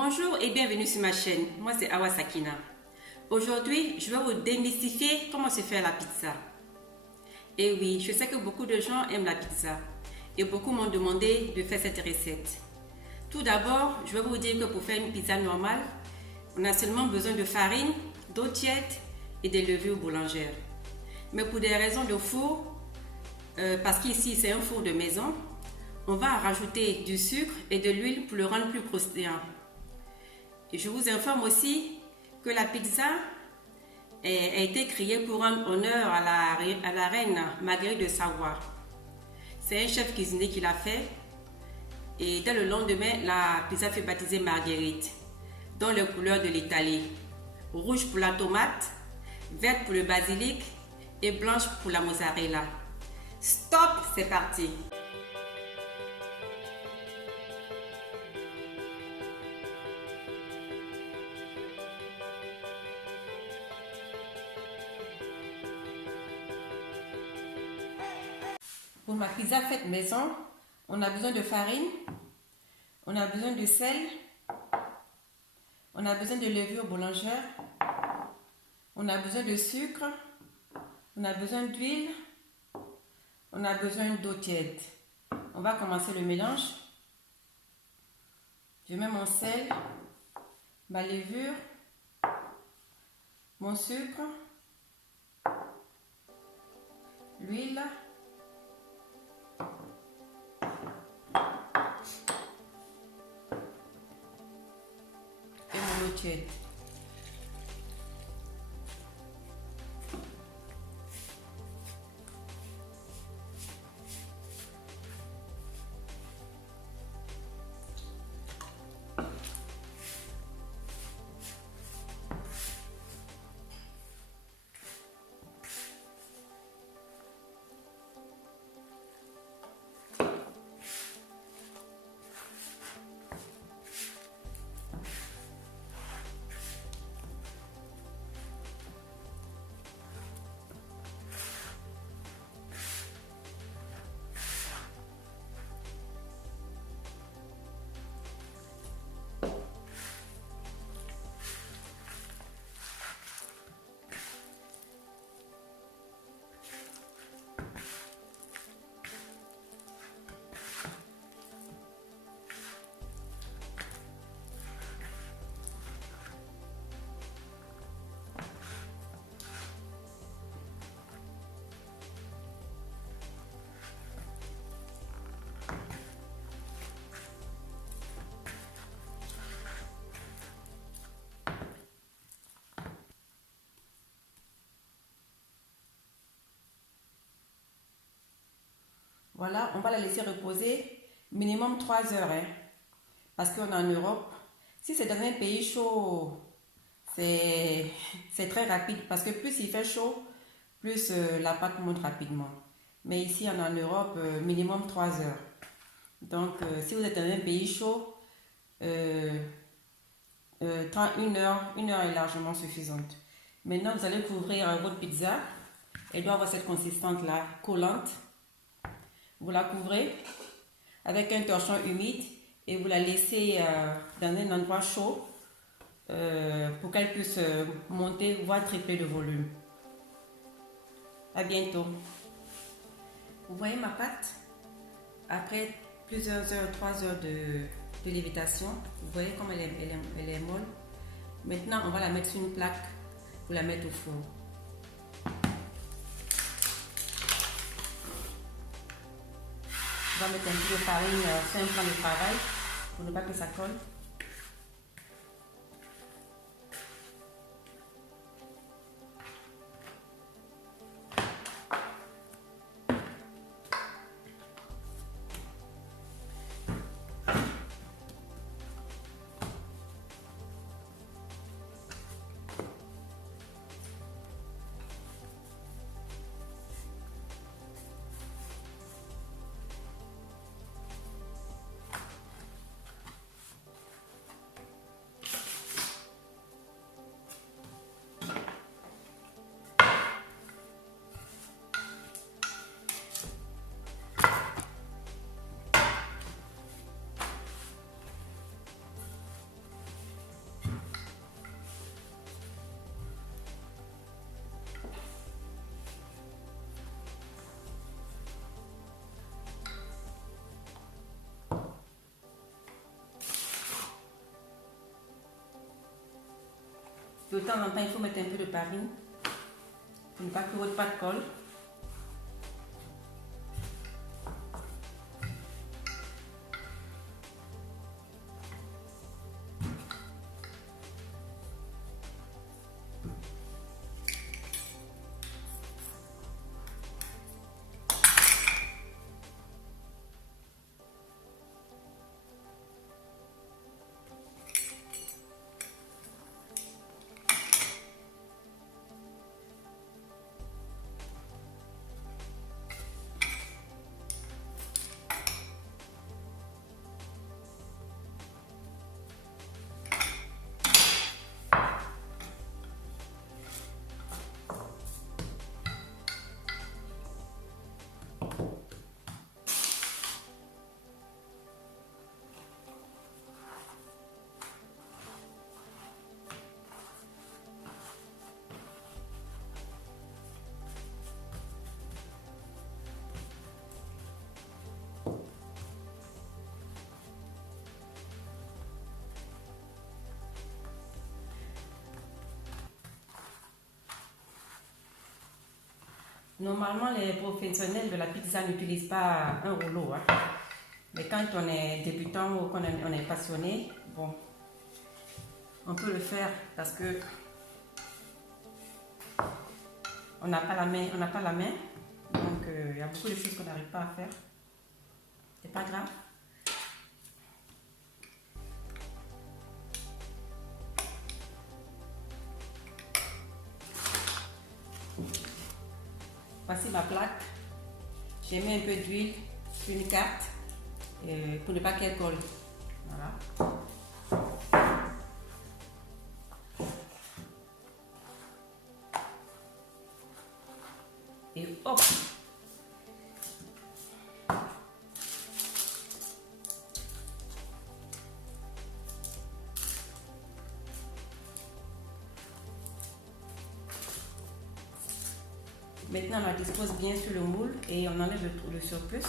Bonjour et bienvenue sur ma chaîne, moi c'est Awa Sakina. Aujourd'hui, je vais vous démystifier comment se faire la pizza. Et oui, je sais que beaucoup de gens aiment la pizza et beaucoup m'ont demandé de faire cette recette. Tout d'abord, je vais vous dire que pour faire une pizza normale, on a seulement besoin de farine, d'eau tiède et des levures boulangères. Mais pour des raisons de four, parce qu'ici c'est un four de maison, on va rajouter du sucre et de l'huile pour le rendre plus croustillant. Et je vous informe aussi que la pizza a été créée pour rendre honneur à la reine Marguerite de Savoie. C'est un chef cuisinier qui l'a fait. Et dès le lendemain, la pizza fut baptisée Marguerite, dans les couleurs de l'Italie. Rouge pour la tomate, verte pour le basilic et blanche pour la mozzarella. Stop, c'est parti! Pour ma pizza faite maison, on a besoin de farine, on a besoin de sel, on a besoin de levure boulangère, on a besoin de sucre, on a besoin d'huile, on a besoin d'eau tiède. On va commencer le mélange. Je mets mon sel, ma levure, mon sucre, l'huile, et mon eau tiède. Voilà, on va la laisser reposer minimum 3 heures. Parce qu'on est en Europe. Si c'est dans un pays chaud, c'est très rapide. Parce que plus il fait chaud, plus la pâte monte rapidement. Mais ici, on est en Europe, minimum 3 heures. Donc, si vous êtes dans un pays chaud, 1 heure est largement suffisante. Maintenant, vous allez couvrir votre pizza. Elle doit avoir cette consistance-là, collante. Vous la couvrez avec un torchon humide et vous la laissez dans un endroit chaud pour qu'elle puisse monter, voire tripler de volume. À bientôt. Vous voyez ma pâte? Après plusieurs heures, 3 heures de lévitation, vous voyez comme elle est molle. Maintenant, on va la mettre sur une plaque pour la mettre au four. On va mettre un peu de farine sur un plan de travail pour ne pas que ça colle. De temps en temps, il faut mettre un peu de farine pour ne pas que votre pâte colle. Normalement, les professionnels de la pizza n'utilisent pas un rouleau. Hein. Mais quand on est débutant ou qu'on on est passionné, bon, on peut le faire parce que on n'a pas la main. Donc, il y a beaucoup de choses qu'on n'arrive pas à faire. C'est pas grave. Voici ma plaque. J'ai mis un peu d'huile sur une carte pour ne pas qu'elle colle. Voilà. Et hop! Maintenant, on la dispose bien sur le moule et on enlève le surplus.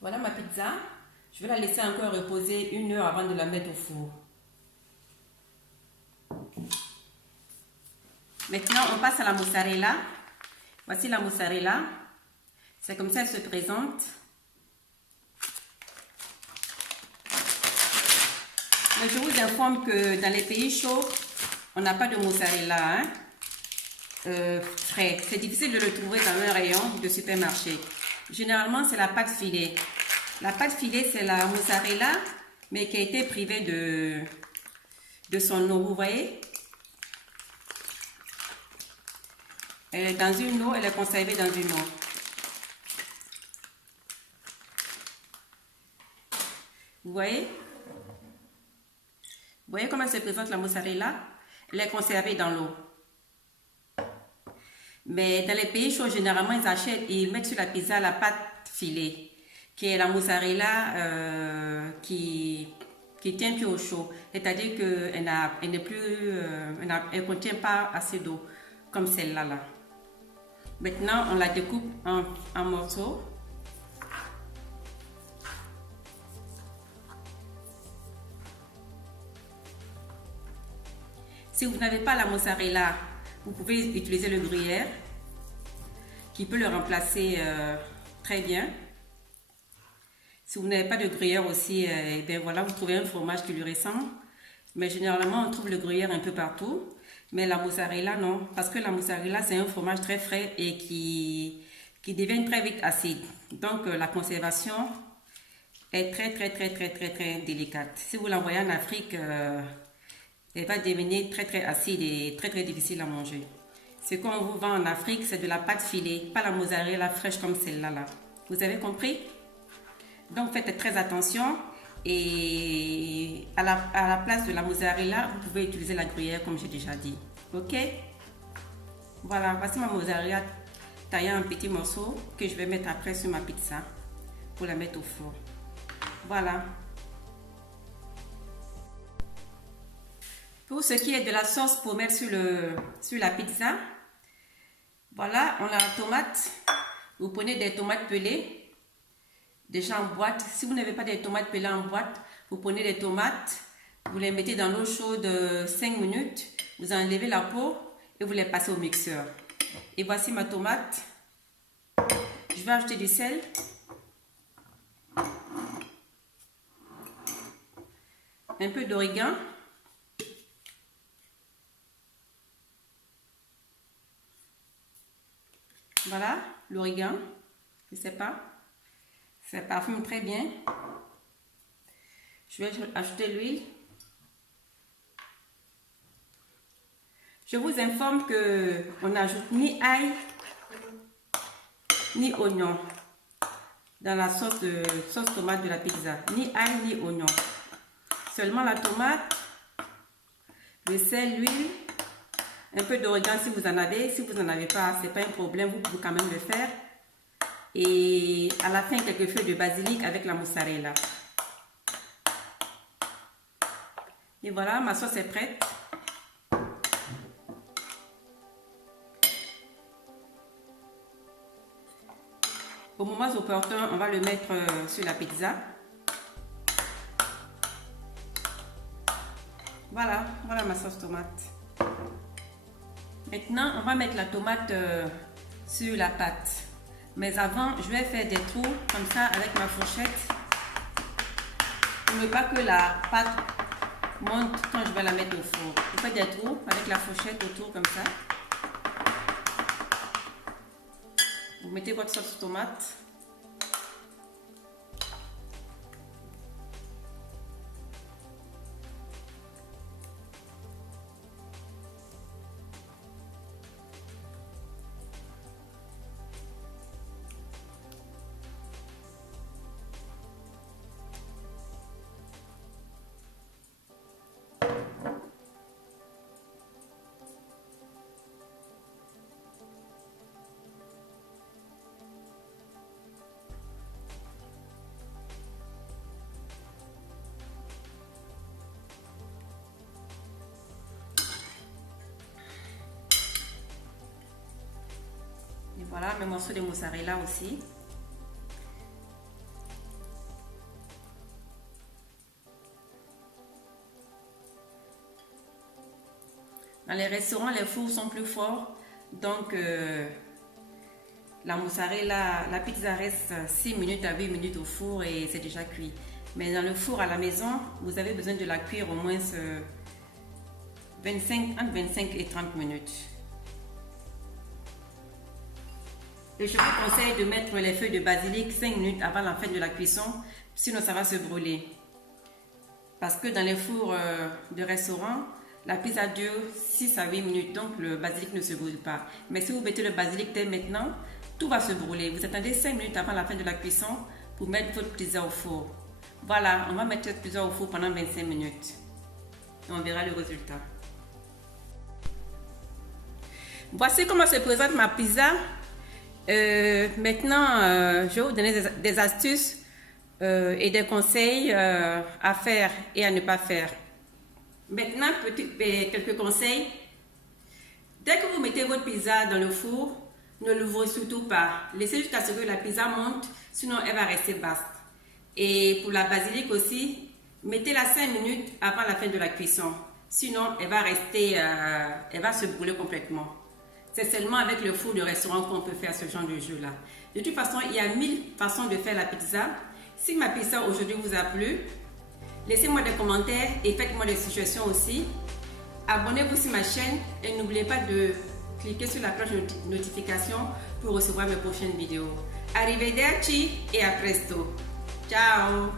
Voilà ma pizza. Je vais la laisser encore reposer 1 heure avant de la mettre au four. Maintenant, on passe à la mozzarella. Voici la mozzarella. C'est comme ça qu'elle se présente. Mais je vous informe que dans les pays chauds, on n'a pas de mozzarella frais. C'est difficile de le trouver dans un rayon de supermarché. Généralement, c'est la pâte filet. La pâte filet, c'est la mozzarella, mais qui a été privée de son eau. Vous voyez? Elle est dans une eau, elle est conservée dans une eau. Vous voyez? Vous voyez comment se présente la mozzarella? Elle est conservée dans l'eau. Mais dans les pays chauds, généralement, ils mettent sur la pizza la pâte filet, qui est la mozzarella qui tient plus au chaud. C'est-à-dire qu'elle ne contient pas assez d'eau, comme celle-là. Là. Maintenant, on la découpe en morceaux. Si vous n'avez pas la mozzarella, vous pouvez utiliser le gruyère qui peut le remplacer très bien. Si vous n'avez pas de gruyère aussi, ben voilà, vous trouvez un fromage qui lui ressemble. Mais généralement, on trouve le gruyère un peu partout. Mais la mozzarella, non. Parce que la mozzarella, c'est un fromage très frais et qui devient très vite acide. Donc, la conservation est très délicate. Si vous l'envoyez en Afrique, elle va devenir très acide et très difficile à manger. Ce qu'on vous vend en Afrique, c'est de la pâte filée, pas la mozzarella fraîche comme celle-là. Là. Vous avez compris? Donc faites très attention. Et à la place de la mozzarella, vous pouvez utiliser la gruyère comme j'ai déjà dit. Ok? Voilà, voici ma mozzarella taillée en petits morceaux que je vais mettre après sur ma pizza pour la mettre au four. Voilà. Pour ce qui est de la sauce pour mettre sur la pizza, voilà, on a la tomate. Vous prenez des tomates pelées. Déjà en boîte. Si vous n'avez pas des tomates pelées en boîte, vous prenez des tomates, vous les mettez dans l'eau chaude 5 minutes, vous enlevez la peau et vous les passez au mixeur. Et voici ma tomate. Je vais ajouter du sel. Un peu d'origan. Voilà, l'origan, je ne sais pas. Ça parfume très bien. Je vais ajouter l'huile. Je vous informe que on n'ajoute ni ail ni oignon dans la sauce tomate de la pizza. Ni ail ni oignon. Seulement la tomate, le sel, l'huile, un peu d'origan si vous en avez. Si vous n'en avez pas, c'est pas un problème, vous pouvez quand même le faire. Et à la fin, quelques feuilles de basilic avec la mozzarella. Et voilà, ma sauce est prête. Au moment opportun, on va le mettre sur la pizza. Voilà, voilà ma sauce tomate. Maintenant, on va mettre la tomate sur la pâte. Mais avant, je vais faire des trous comme ça avec ma fourchette. Pour ne pas que la pâte monte quand je vais la mettre au four. Vous faites des trous avec la fourchette autour comme ça. Vous mettez votre sauce tomate. Et voilà, mes morceaux de mozzarella aussi. Dans les restaurants, les fours sont plus forts. Donc, la mozzarella, la pizza reste 6 minutes à 8 minutes au four et c'est déjà cuit. Mais dans le four à la maison, vous avez besoin de la cuire au moins entre 25 et 30 minutes. Et je vous conseille de mettre les feuilles de basilic 5 minutes avant la fin de la cuisson, sinon ça va se brûler. Parce que dans les fours de restaurant, la pizza dure 6 à 8 minutes, donc le basilic ne se brûle pas. Mais si vous mettez le basilic dès maintenant, tout va se brûler. Vous attendez 5 minutes avant la fin de la cuisson pour mettre votre pizza au four. Voilà, on va mettre cette pizza au four pendant 25 minutes. Et on verra le résultat. Voici comment se présente ma pizza. Maintenant, je vais vous donner des astuces et des conseils à faire et à ne pas faire. Maintenant, quelques conseils. Dès que vous mettez votre pizza dans le four, ne l'ouvrez surtout pas. Laissez jusqu'à ce que la pizza monte, sinon elle va rester basse. Et pour la basilic aussi, mettez-la 5 minutes avant la fin de la cuisson. Sinon, elle va rester, elle va se brûler complètement. C'est seulement avec le four de restaurant qu'on peut faire ce genre de jeu-là. De toute façon, il y a 1000 façons de faire la pizza. Si ma pizza aujourd'hui vous a plu, laissez-moi des commentaires et faites-moi des suggestions aussi. Abonnez-vous sur ma chaîne et n'oubliez pas de cliquer sur la cloche de notification pour recevoir mes prochaines vidéos. Arrivederci et à presto. Ciao!